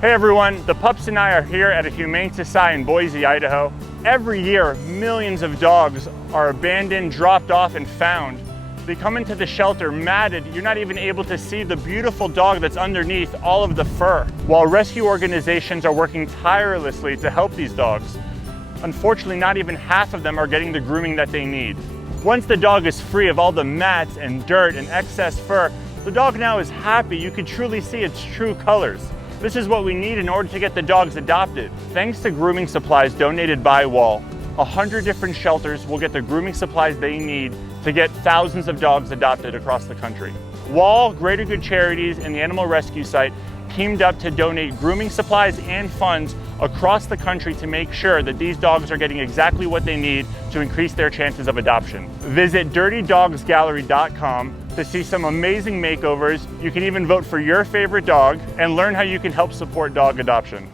Hey everyone, the pups and I are here at a humane society in Boise, Idaho. Every year, millions of dogs are abandoned, dropped off, and found. They come into the shelter matted. You're not even able to see the beautiful dog that's underneath all of the fur. While rescue organizations are working tirelessly to help these dogs, unfortunately, not even half of them are getting the grooming that they need. Once the dog is free of all the mats and dirt and excess fur, the dog now is happy. You can truly see its true colors. This is what we need in order to get the dogs adopted. Thanks to grooming supplies donated by Wahl, 100 different shelters will get the grooming supplies they need to get thousands of dogs adopted across the country. Wahl, Greater Good Charities, and the Animal Rescue Site teamed up to donate grooming supplies and funds across the country to make sure that these dogs are getting exactly what they need to increase their chances of adoption. Visit dirtydogsgallery.com to see some amazing makeovers. You can even vote for your favorite dog and learn how you can help support dog adoption.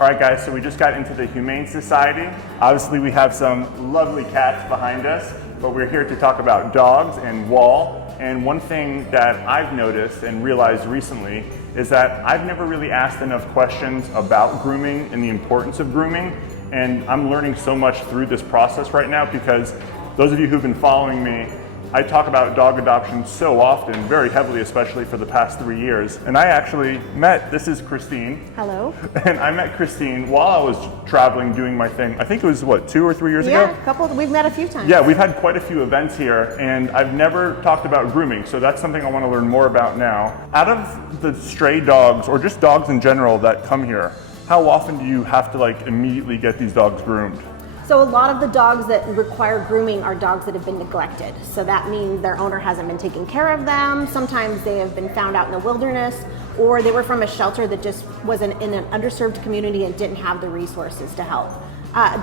All right guys, so we just got into the Humane Society. Obviously we have some lovely cats behind us, but we're here to talk about dogs and Wahl. And one thing that I've noticed and realized recently is that I've never really asked enough questions about grooming and the importance of grooming. And I'm learning so much through this process right now because those of you who've been following me, I talk about dog adoption so often, very heavily, especially for the past 3 years. And I actually met, this is Christine. Hello. And I met Christine while I was traveling doing my thing. I think it was, what, 2 or 3 years ago? Yeah, we've met a few times. Yeah, we've had quite a few events here, and I've never talked about grooming, so that's something I want to learn more about now. Out of the stray dogs, or just dogs in general that come here, how often do you have to like immediately get these dogs groomed? So a lot of the dogs that require grooming are dogs that have been neglected. So that means their owner hasn't been taking care of them. Sometimes they have been found out in the wilderness, or they were from a shelter that just was in an underserved community and didn't have the resources to help.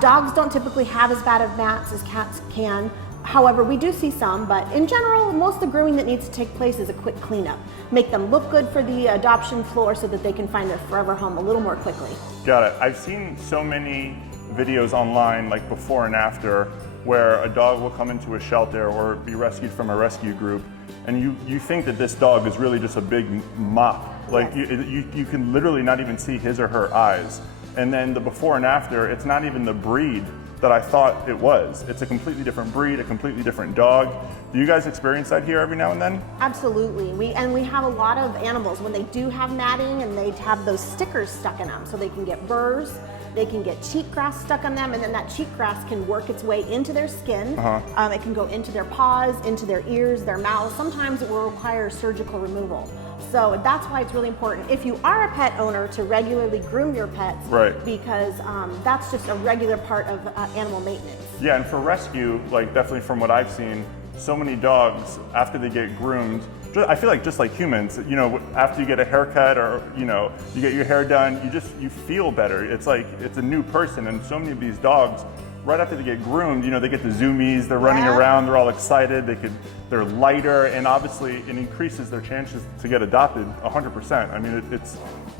Dogs don't typically have as bad of mats as cats can. However, we do see some, but in general, most of the grooming that needs to take place is a quick cleanup. Make them look good for the adoption floor so that they can find their forever home a little more quickly. Got it. I've seen so many videos online, like before and after, where a dog will come into a shelter or be rescued from a rescue group, and you think that this dog is really just a big mop. Like you can literally not even see his or her eyes. And then the before and after, it's not even the breed that I thought it was. It's a completely different breed, a completely different dog. Do you guys experience that here every now and then? Absolutely. We have a lot of animals when they do have matting and they have those stickers stuck in them, so they can get burrs. They can get cheatgrass stuck on them, and then that cheatgrass can work its way into their skin. It can go into their paws, into their ears, their mouths. Sometimes it will require surgical removal. So that's why it's really important, if you are a pet owner, to regularly groom your pets, right? Because that's just a regular part of animal maintenance. Yeah, and for rescue, like definitely from what I've seen, so many dogs, after they get groomed, I feel like just like humans, you know, after you get a haircut or, you know, you get your hair done, you feel better. It's like, it's a new person. And so many of these dogs, right after they get groomed, you know, they get the zoomies, they're running around, they're all excited, they're lighter, and obviously it increases their chances to get adopted 100%. I mean, it's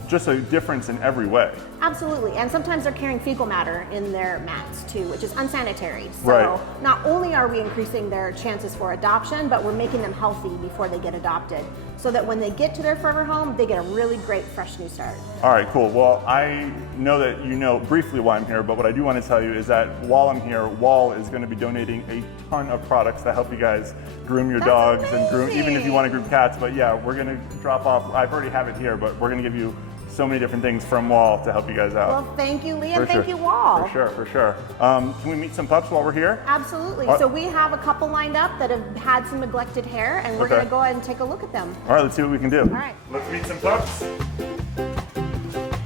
just a difference in every way. Absolutely, and sometimes they're carrying fecal matter in their mats too, which is unsanitary. So not only are we increasing their chances for adoption, but we're making them healthy before they get adopted, so that when they get to their forever home, they get a really great fresh new start. All right, cool. Well, I know that you know briefly why I'm here, but what I do want to tell you is that while I'm here, Wahl is going to be donating a ton of products to help you guys groom your dogs and groom, even if you want to groom cats. But yeah, we're going to drop off, I already have it here, but we're going to give you so many different things from Wahl to help you guys out. Well, thank you, Lee, and thank you, Wahl. For sure. Can we meet some pups while we're here? Absolutely. So we have a couple lined up that have had some neglected hair, and we're going to go ahead and take a look at them. All right, let's see what we can do. All right. Let's meet some pups.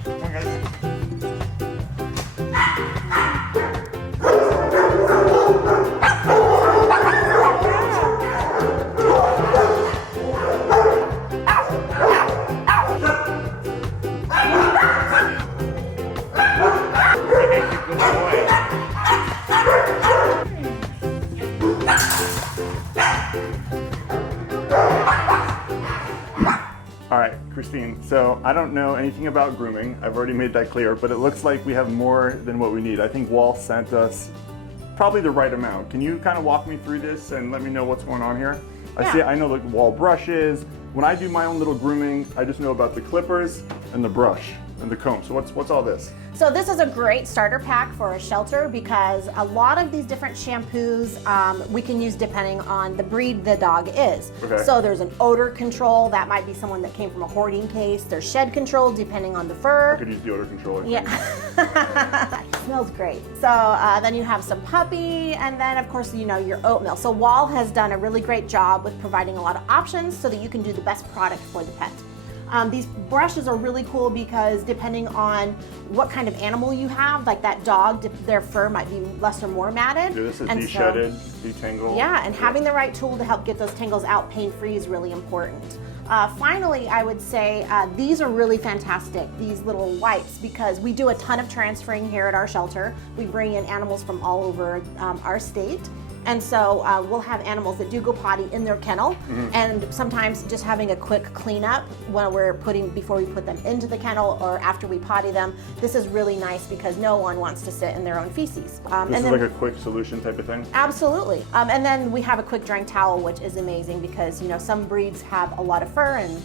Come on, guys. All right, Christine, so I don't know anything about grooming. I've already made that clear, but it looks like we have more than what we need. I think Wahl sent us probably the right amount. Can you kind of walk me through this and let me know what's going on here? I know like Wahl brushes. When I do my own little grooming, I just know about the clippers and the brush. And the comb. So what's all this? So this is a great starter pack for a shelter because a lot of these different shampoos we can use depending on the breed the dog is. Okay. So there's an odor control, that might be someone that came from a hoarding case. There's shed control depending on the fur. I could use the odor controller. Yeah. It smells great. So then you have some puppy, and then of course, you know, your oatmeal. So Wahl has done a really great job with providing a lot of options so that you can do the best product for the pet. These brushes are really cool because depending on what kind of animal you have, like that dog, their fur might be less or more matted. Yeah, this is de-shedded, detangled. Yeah, and having the right tool to help get those tangles out pain-free is really important. Finally, I would say these are really fantastic, these little wipes, because we do a ton of transferring here at our shelter. We bring in animals from all over our state. And so we'll have animals that do go potty in their kennel, and sometimes just having a quick cleanup before we put them into the kennel or after we potty them. This is really nice because no one wants to sit in their own feces. This is like a quick solution type of thing? Absolutely. And then we have a quick drying towel, which is amazing because, you know, some breeds have a lot of fur and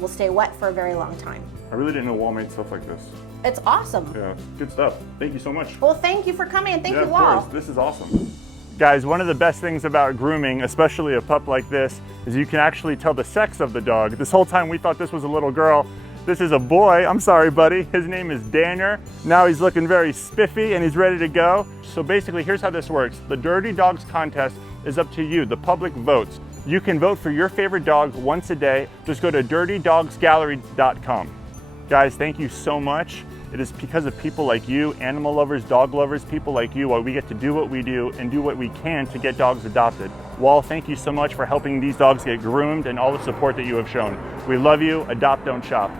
will stay wet for a very long time. I really didn't know Wahl made stuff like this. It's awesome. Yeah, good stuff. Thank you so much. Well, thank you for coming, and thank you, of Wahl. course. This is awesome. Guys, one of the best things about grooming, especially a pup like this, is you can actually tell the sex of the dog. This whole time we thought this was a little girl. This is a boy. I'm sorry, buddy. His name is Danner. Now he's looking very spiffy and he's ready to go. So basically, here's how this works. The Dirty Dogs contest is up to you. The public votes. You can vote for your favorite dog once a day. Just go to dirtydogsgallery.com. Guys, thank you so much. It is because of people like you, animal lovers, dog lovers, people like you, why we get to do what we do and do what we can to get dogs adopted. Wahl, thank you so much for helping these dogs get groomed and all the support that you have shown. We love you. Adopt, don't shop.